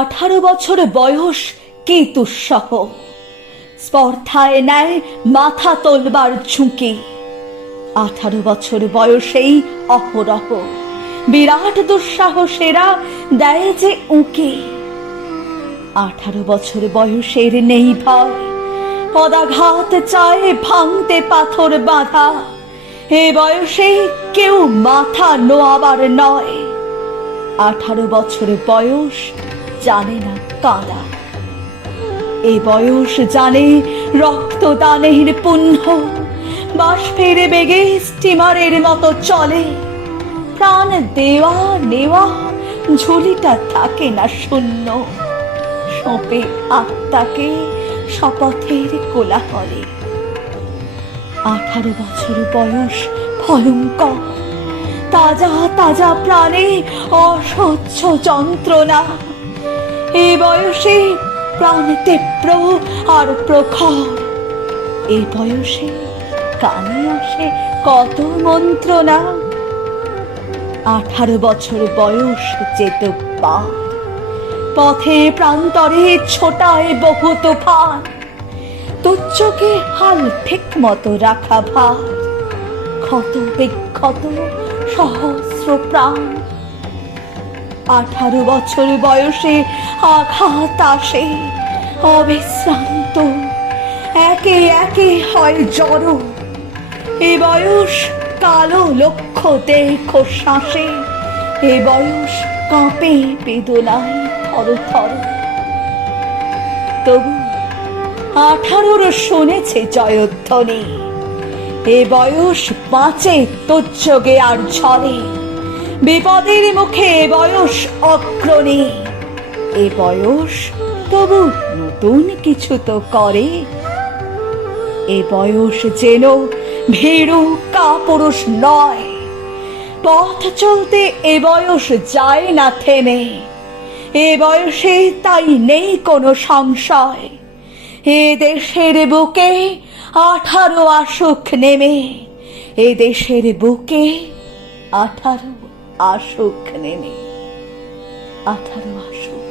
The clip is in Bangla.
আঠারো বছর বয়স কি দুঃসহ? স্পর্ধায় নেয় মাথা তোলবার ঝুঁকি। আঠারো বছর বয়সেই অহরহ। বিরাট দুঃসাহসেরা দেয় যে উঁকি। আঠারো বছর বয়সের নেই ভয় পদাঘাত চায় ভাঙতে পাথর বাঁধা। এ বয়সে কেউ মাথা নোয়াবার নয়। আঠারো বছর বয়স জানে না কারা এই বয়স জানে রক্তদানের পুণ্য। বাষ্পের বেগে স্টিমারের মতো চলে। প্রাণ দেওয়া নেওয়া ঝুলিটা থাকে না শূন্য। সঁপে আত্মাকে শপথের কোলাহলে। আঠারো বছর বয়স ভয়ঙ্কর। তাজা তাজা প্রাণে অসহ্য যন্ত্রণা। এ বয়সে প্রাণ তীব্র আর প্রখর। এই বয়সে কানে আসে কত মন্ত্রণা। আঠারো বছর বয়স যেত পথে প্রান্তরে ছোটায় বহু তুফান। তুচ্ছকে হাল ঠিক মতো রাখা ভার। ক্ষত বিক্ষত সহস্র প্রাণ আঠারো বছর বয়সে আঘাত আসে, অবিশ্রান্ত। একে একে হয় জড় এ বয়স কালো লক্ষ্য দেখো শ্বাসে এ বয়স কাঁপে বেদনায় থর থর। তবু আঠারোর শুনেছে জয়ধ্বনি, এ বয়স বাঁচে তোজ্জগে আর ঝরে বিপদের মুখে বয়স অগ্রণী। এ বয়স তবু নতুন কিছু তো করে। এ বয়স যেন ভীরু কাপুরুষ নয়। পথ চলতে এ বয়স যায় না থেমে। এ বয়সে তাই নেই কোনো সংশয়। এ দেশের বুকে আঠারো আসুক নেমে। এ দেশের বুকে আঠারো আসুক নেমে। আঠারো আসুক